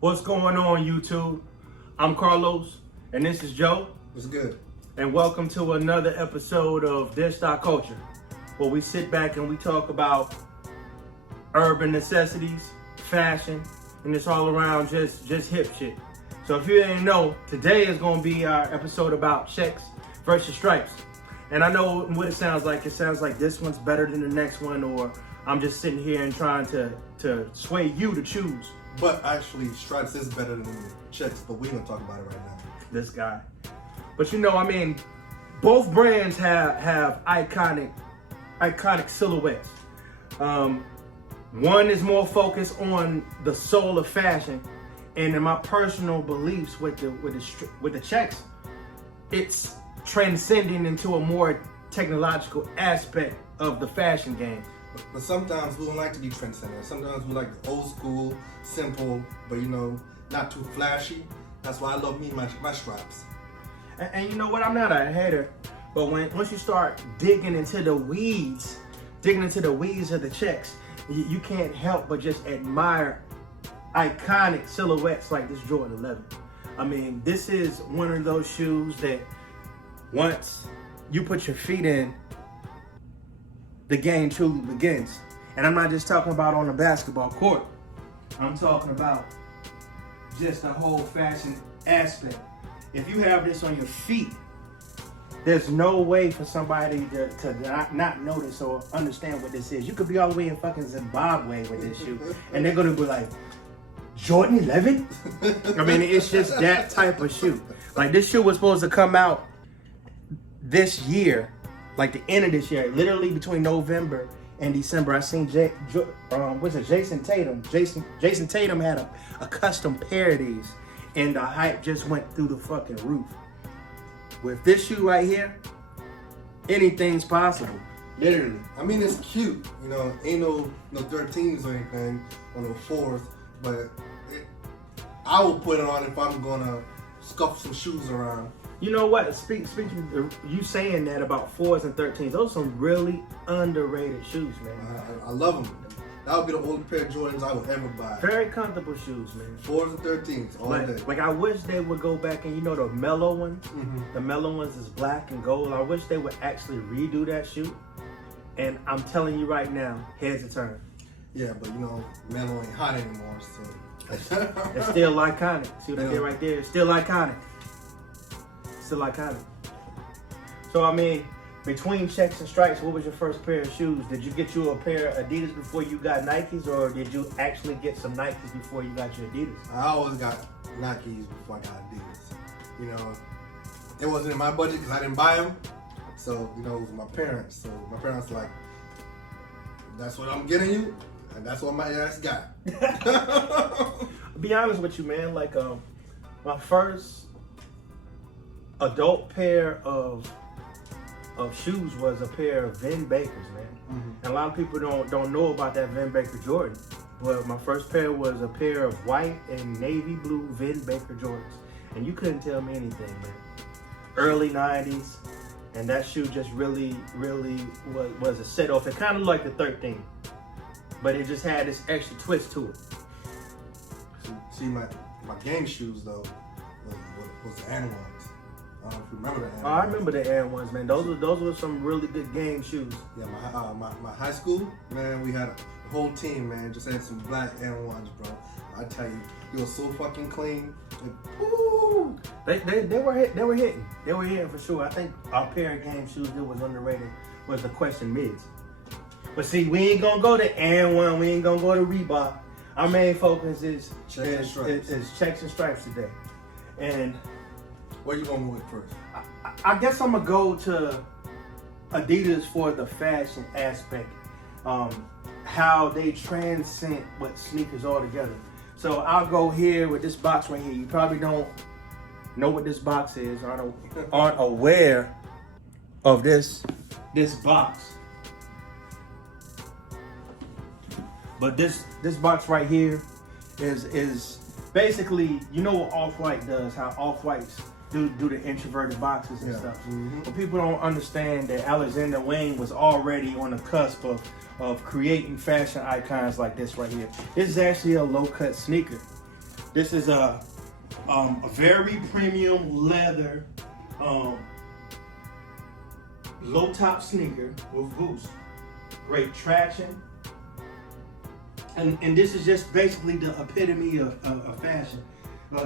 What's going on, YouTube? I'm Carlos, and this is Joe. What's good? And welcome to another episode of DeadStock Culture, where we sit back and we talk about urban necessities, fashion, and it's all around just hip shit. So if you didn't know, today is going to be our episode about checks versus stripes. And I know what it sounds like. It sounds like this one's better than the next one, or I'm just sitting here and trying to sway you to choose. But actually, stripes is better than checks, but we're going to talk about it right now. This guy. But you know, I mean, both brands have iconic silhouettes. One is more focused on the soul of fashion, and in my personal beliefs with the checks, it's transcending into a more technological aspect of the fashion game. But sometimes we don't like to be trendsetters. Sometimes we like the old school, simple, but you know, not too flashy. That's why I love my stripes. And you know what? I'm not a hater, but once you start digging into the weeds of the checks, you can't help but just admire iconic silhouettes like this Jordan 11. I mean, this is one of those shoes that once you put your feet in, the game truly begins. And I'm not just talking about on the basketball court. I'm talking about just the whole fashion aspect. If you have this on your feet, there's no way for somebody to not notice or understand what this is. You could be all the way in fucking Zimbabwe with this shoe, and they're gonna be like, Jordan 11? I mean, it's just that type of shoe. Like, this shoe was supposed to come out this year, like the end of this year, literally between November and December. I seen Jason Tatum. Jason Tatum had a custom pair of these, and the hype just went through the fucking roof. With this shoe right here, anything's possible. Literally. I mean, it's cute. You know, ain't no 13s or anything on the 4th, but I will put it on if I'm gonna scuff some shoes around. You know what? Speaking of you saying that about 4s and 13s, those are some really underrated shoes, man. I love them. That would be the only pair of Jordans I would ever buy. Very comfortable shoes, man. 4s and 13s all day. Like, I wish they would go back and, you know, the mellow ones. Mm-hmm. The mellow ones is black and gold. I wish they would actually redo that shoe. And I'm telling you right now, heads are turning. Yeah, but you know, mellow ain't hot anymore, so. It's still iconic. See what I did right there? It's still iconic. Still iconic. So, I mean, between checks and stripes, what was your first pair of shoes? Did you get you a pair of Adidas before you got Nikes, or did you actually get some Nikes before you got your Adidas? I always got Nikes before I got Adidas. You know, it wasn't in my budget because I didn't buy them. So, you know, it was my parents. So my parents were like, that's what I'm getting you, and that's what my ass got. I'll be honest with you, man. Like, my first adult pair of shoes was a pair of Vin Bakers, man. Mm-hmm. And a lot of people don't know about that Vin Baker Jordan. But my first pair was a pair of white and navy blue Vin Baker Jordans. And you couldn't tell me anything, man. Early 90s. And that shoe just really was a set off. It kind of like the 13. But it just had this extra twist to it. See, my game shoes, though, was the And ones. I don't know if you remember the And ones. I remember the And ones, man. Those were some really good game shoes. Yeah, my high school, man, we had a whole team, man, just had some black And ones, bro. I tell you, they were so fucking clean. Like, ooh. They were hitting. They were hitting for sure. I think our pair of game shoes that was underrated was the Question Mids. But see, we ain't gonna go to And One. We ain't gonna go to Reebok. Our main focus is checks and stripes today. And where you gonna go with first? I guess I'm gonna go to Adidas for the fashion aspect. How they transcend what sneakers altogether. So I'll go here with this box right here. You probably don't know what this box is, aren't aware of this box. But this box right here is basically, you know what Off-White does, how Off-Whites do the introverted boxes and stuff. Mm-hmm. But people don't understand that Alexander Wang was already on the cusp of creating fashion icons like this right here. This is actually a low-cut sneaker. This is a very premium leather low top sneaker with boost. Great traction. And this is just basically the epitome of fashion.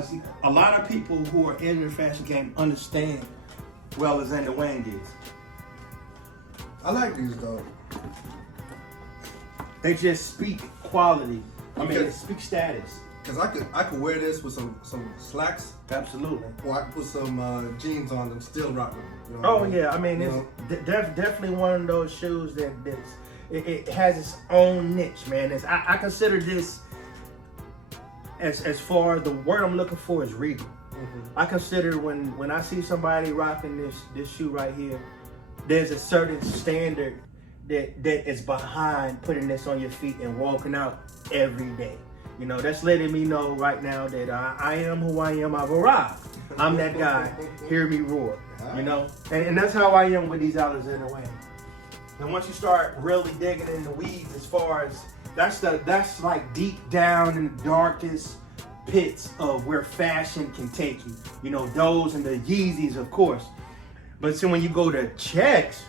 See, a lot of people who are in the fashion game understand well as Xander Wayne did. I like these though. They just speak quality. I mean, Okay. they speak status. Cause I could wear this with some slacks, Absolutely. or I could put some jeans on them, still rock them. You know what Oh I mean? yeah, I mean You it's know? definitely one of those shoes it has its own niche, man. I consider this as far as the word I'm looking for is regal. Mm-hmm. I consider when I see somebody rocking this shoe right here, there's a certain standard that is behind putting this on your feet and walking out every day. You know, that's letting me know right now that I am who I am. I've arrived. I'm that guy. Hear me roar. You know, and that's how I am with these Alexander Wayne. And once you start really digging in the weeds, as far as that's like deep down in the darkest pits of where fashion can take you. You know, those and the Yeezys, of course. But see, when you go to checks,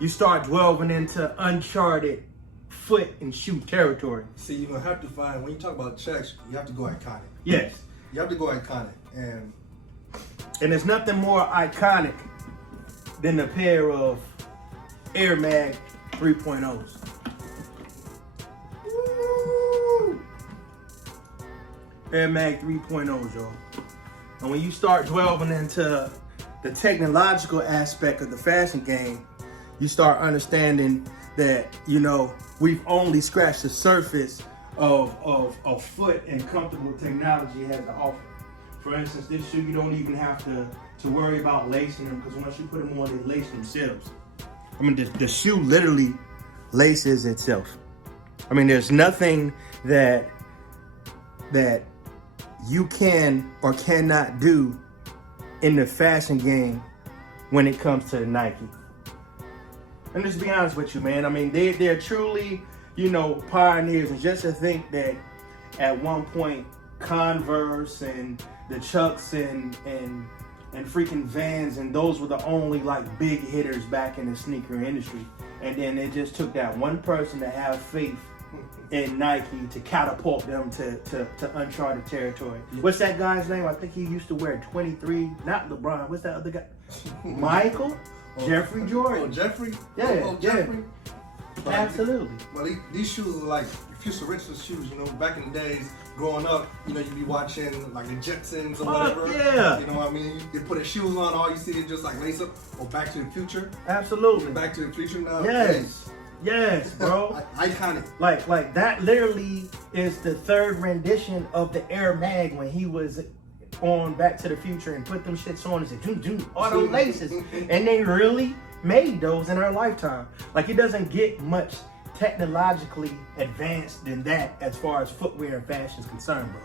you start delving into uncharted foot and shoe territory. See, you're gonna have to find, when you talk about checks, you have to go iconic. Yes. You have to go iconic, and there's nothing more iconic than a pair of Air Mag 3.0s. Woo! Air Mag 3.0s, y'all. And when you start delving into the technological aspect of the fashion game, you start understanding that, you know, we've only scratched the surface of foot and comfortable technology has to offer. For instance, this shoe, you don't even have to worry about lacing them, because once you put them on, they lace themselves. I mean, the shoe literally laces itself. I mean, there's nothing that you can or cannot do in the fashion game when it comes to Nike. And just to be honest with you, man, I mean, they're truly, you know, pioneers. And just to think that at one point, Converse and the Chucks and freaking Vans, and those were the only like big hitters back in the sneaker industry. And then it just took that one person to have faith in Nike to catapult them to uncharted territory. What's that guy's name? I think he used to wear 23. Not LeBron. What's that other guy? Michael? Jeffrey Jordan. Oh, Jeffrey? Yeah, Oh, Jeffrey? yeah. Absolutely. Well, these shoes are like Future Richard's shoes, you know, back in the days, growing up, you know, you'd be watching like the Jetsons or whatever. Yeah. You know what I mean? You put his shoes on, all you see is just like lace up, or Back to the Future. Absolutely. Back to the Future now. Yes. Yes, bro. Iconic. Like that literally is the third rendition of the Air Mag when he was on Back to the Future and put them shits on and said, doom, all those laces. And they really made those in their lifetime. Like, it doesn't get much technologically advanced than that as far as footwear and fashion is concerned, bro.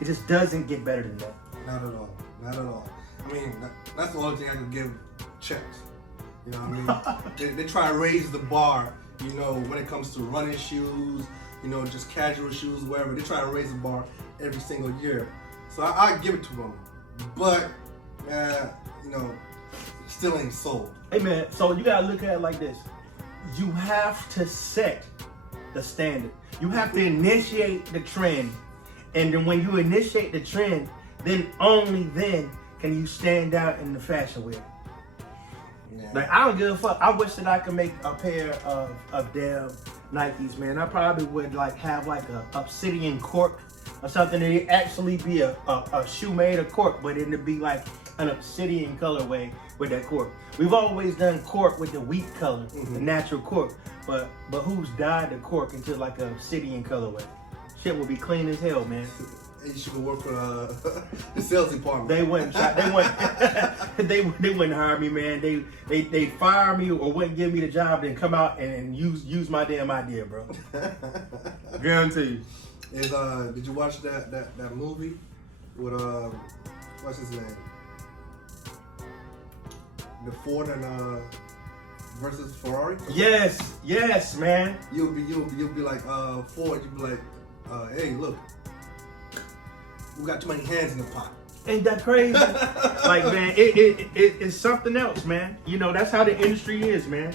It just doesn't get better than that. Not at all. Not at all. I mean, that's the only thing I can give checks. You know what I mean? they try to raise the bar, you know, when it comes to running shoes, you know, just casual shoes, whatever. They try to raise the bar every single year. So I give it to them. But, you know, still ain't sold. Hey, man, so you got to look at it like this. You have to set the standard. You have to initiate the trend. And then when you initiate the trend, then only then can you stand out in the fashion wear. Yeah. Like, I don't give a fuck. I wish that I could make a pair of damn Nikes, man. I probably would like have like a obsidian cork or something. It'd actually be a shoe made of cork, but it'd be like an obsidian colorway with that cork. We've always done cork with the wheat color, the natural cork. But who's dyed the cork into like an obsidian colorway? Shit will be clean as hell, man. And you should go work for the sales department. They wouldn't they wouldn't hire me, man. They'd fire me or wouldn't give me the job, then come out and use my damn idea, bro. Guarantee you. Did you watch that movie with what's his name? The Ford and versus Ferrari? Yes, man. You'll be like Ford, you'll be like, hey, look. we got too many hands in the pot. Ain't that crazy? Like, man, it's something else, man. You know, that's how the industry is, man.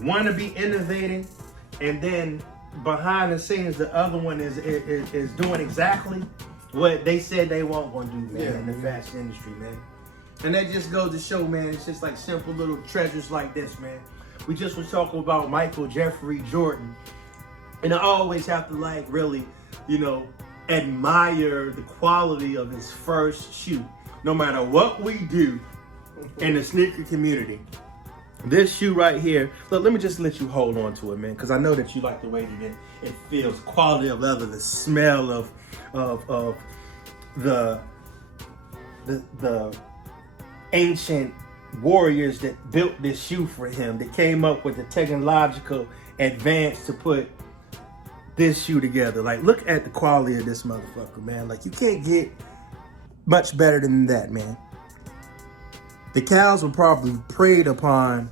Want to be innovating, and then behind the scenes, the other one is doing exactly what they said they weren't going to do, man, in the fashion industry, man. And that just goes to show, man, it's just like simple little treasures like this, man. We just was talking about Michael Jeffrey Jordan. And I always have to, like, really, you know, admire the quality of his first shoe. No matter what we do in the sneaker community, this shoe right here, look, let me just let you hold on to it, man, because I know that you like the way that it feels. Quality of leather, the smell of the ancient warriors that built this shoe for him, that came up with the technological advance to put this shoe together. Like, look at the quality of this motherfucker, man. Like, you can't get much better than that, man. The cows were probably preyed upon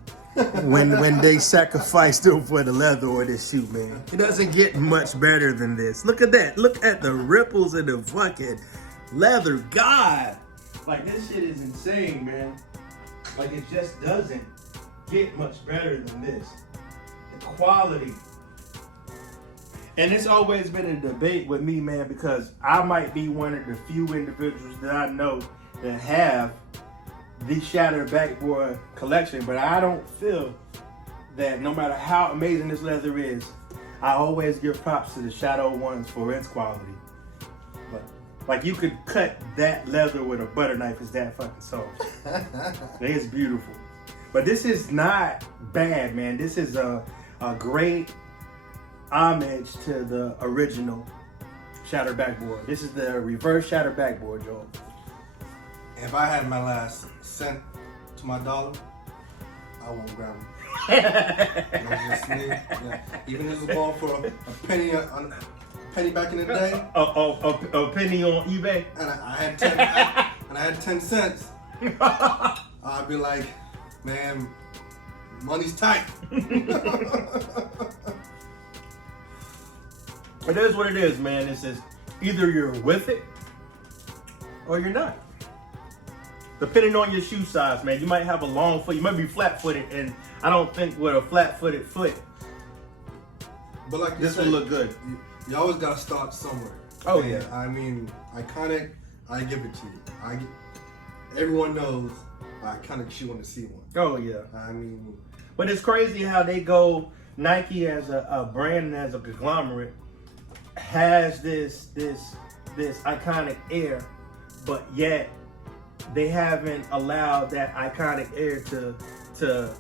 when they sacrificed them for the leather or this shoe, man. It doesn't get much better than this. Look at that. Look at the ripples in the fucking leather. God, like, this shit is insane, man. Like, it just doesn't get much better than this. The quality. And it's always been a debate with me, man, because I might be one of the few individuals that I know that have the Shattered Backboard collection, but I don't feel that no matter how amazing this leather is, I always give props to the Shadow ones for its quality. But, like, you could cut that leather with a butter knife, it's that fucking soft. It's beautiful. But this is not bad, man. This is a great homage to the original Shattered Backboard. This is the reverse Shattered Backboard, Joel. If I had my last cent to my dollar, I won't grab them. That's just me. Yeah. Even if it's going for a penny, penny back in the day. A penny on eBay. And I had 10 cents. I'd be like, man, money's tight. It is what it is, man. It's just either you're with it or you're not. Depending on your shoe size, man. You might have a long foot. You might be flat-footed, and I don't think with a flat-footed foot, but like this would look good. You always gotta start somewhere. Oh, and yeah. I mean, iconic. I give it to you. Everyone knows iconic shoe when they see one. Oh yeah. I mean, but it's crazy how they go. Nike as a brand and as a conglomerate has this iconic air, but yet they haven't allowed that iconic air to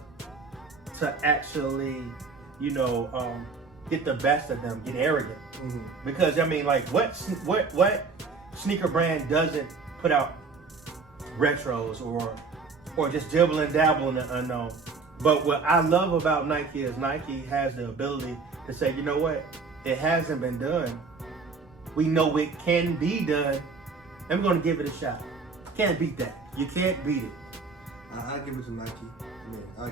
actually, you know, get the best of them, get arrogant. mm-hmm. Because I mean, like, what sneaker brand doesn't put out retros or just dibble and dabble in the unknown? But what I love about Nike is Nike has the ability to say, you know what, it hasn't been done. We know it can be done, and we're gonna give it a shot. Can't beat that. You can't beat it. I give it to Nike. I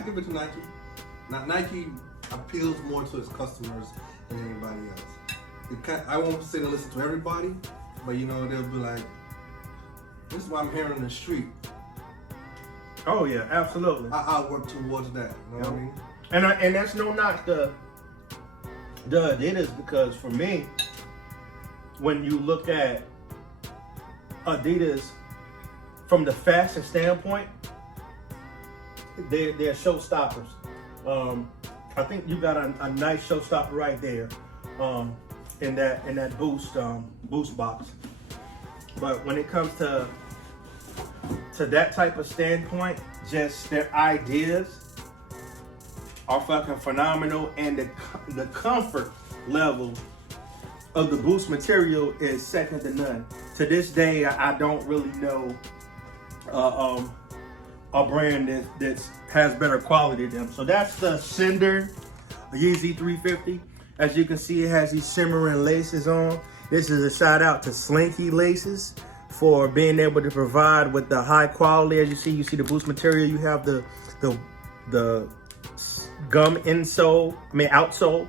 give it to Nike. Now, Nike appeals more to its customers than anybody else. I won't say to listen to everybody, but you know, they'll be like, this is what I'm hearing on the street. Oh yeah, absolutely. I'll work towards that. You know what I mean? And that's no knock to Adidas, because for me, when you look at Adidas from the fashion standpoint, they're showstoppers. I think you got a nice showstopper right there, in that boost box. But when it comes to that type of standpoint, just their ideas are fucking phenomenal, and the comfort level of the boost material is second to none. To this day, I don't really know a brand that has better quality than them. So that's the Cinder Yeezy 350. As you can see, it has these shimmering laces on. This is a shout out to Slinky Laces for being able to provide with the high quality. As you see the boost material. You have the gum outsole,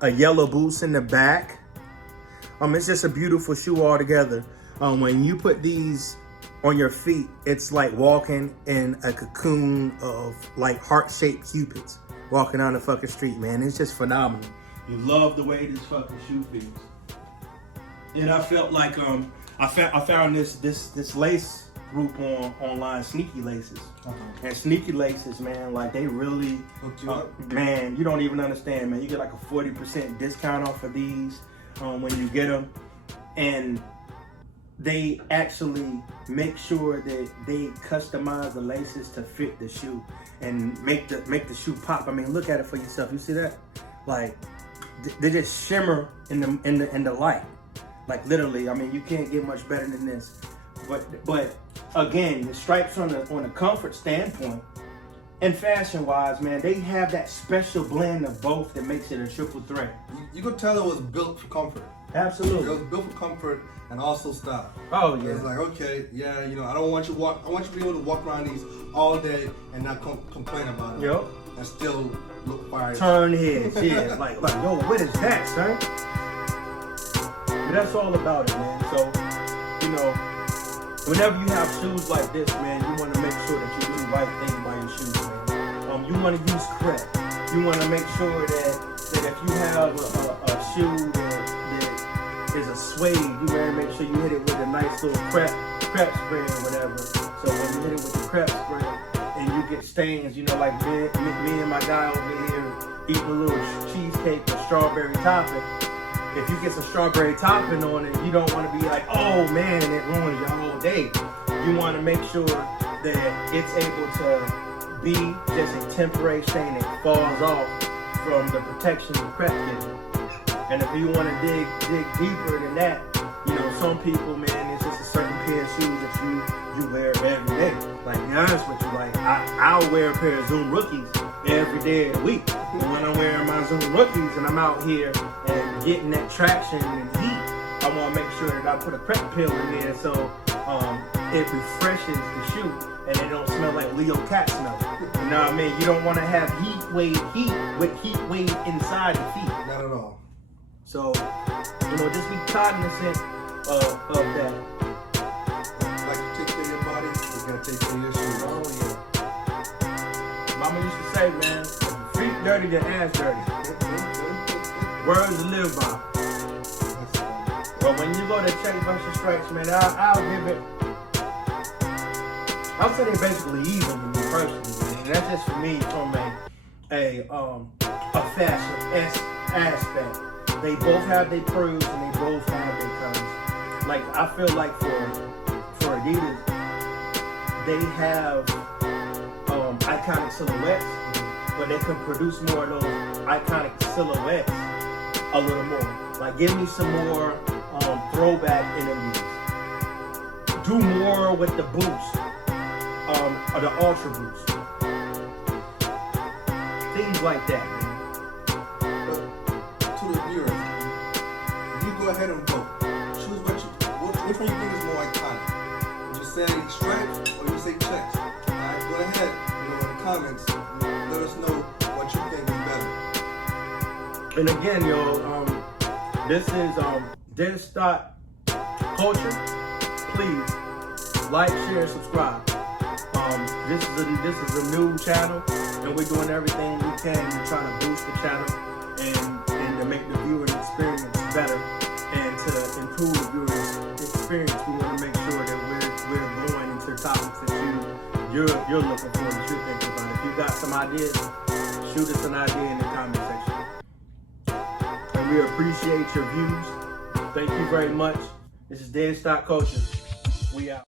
a yellow boost in the back. It's just a beautiful shoe altogether. When you put these on your feet, it's like walking in a cocoon of like heart-shaped cupids walking down the fucking street, man. It's just phenomenal. You love the way this fucking shoe feels. And I felt like I found this lace group online, Sneaky Laces. And Sneaky Laces, man, like they really Hooked you up? Man, you don't even understand, man. You get like a 40% discount off of these when you get them. And they actually make sure that they customize the laces to fit the shoe and make the shoe pop. I mean, look at it for yourself. You see that? Like they just shimmer in the light. Like literally, I mean, you can't get much better than this. But again, the stripes on a comfort standpoint and fashion-wise, man, they have that special blend of both that makes it a triple threat. You could tell it was built for comfort. Absolutely. It was built for comfort and also style. Oh yeah. It's like, okay, yeah, you know, I want you to be able to walk around these all day and not complain about it. Yep. And still look fire. Turn heads, yeah. like yo, what is that, son? But that's all about it, man. So, you know, whenever you have shoes like this, man, you want to make sure that you do the right thing by your shoes, man. You want to use crepe. You want to make sure that if you have a shoe that is a suede, you better make sure you hit it with a nice little crepe spray or whatever. So when you hit it with the crepe spray and you get stains, you know, like me and my guy over here eating a little cheesecake with strawberry topping. If you get some strawberry topping on it, you don't want to be like, oh man, it ruins your whole day. You want to make sure that it's able to be just a temporary stain that falls off from the protection of crepe gives you. And if you want to dig deeper than that, you know, some people, man, it's just a certain pair of shoes that you wear every day. Like, to be honest with you, like I'll wear a pair of Zoom Rookies every day of the week. But when I'm wearing my Zoom Rookies and I'm out here and getting that traction and heat, I want to make sure that I put a crepe peel in there so it refreshes the shoe and it don't smell like Leo cat smell. You know what I mean? You don't want to have heat wave inside the feet. Not at all. So, you know, just be cognizant of that. Like you take care of your body, you gotta take care of your shoes. Oh yeah. Mama used to say, man, if your feet dirty, your ass dirty. Words to live by. But when you go to check bunch of stripes, man, I'll give it. I'll say they basically even to me personally, man. And that's just for me from a fashion aspect. They both have their pros and they both have their cons. Like I feel like for Adidas, they have iconic silhouettes, but they can produce more of those iconic silhouettes a little more. Like give me some more throwback enemies. Do more with the boots, or the ultra boots. Things like that, man. To the viewers, you go ahead and vote. Choose which one you think is more iconic. Would you say stripes or you say checks? Alright, go ahead, you know, in the comments, let us know what you think is better. And again, yo, this is DeadStock Culture. Please like, share, subscribe. This is a new channel, and we're doing everything we can to try to boost the channel and to make the viewing experience better and to improve the viewing experience. We want to make sure that we're going into topics that you're looking for, that you're thinking about. If you got some ideas, shoot us an idea in the comment section. And we appreciate your views. Thank you very much. This is DeadStock Culture. We out.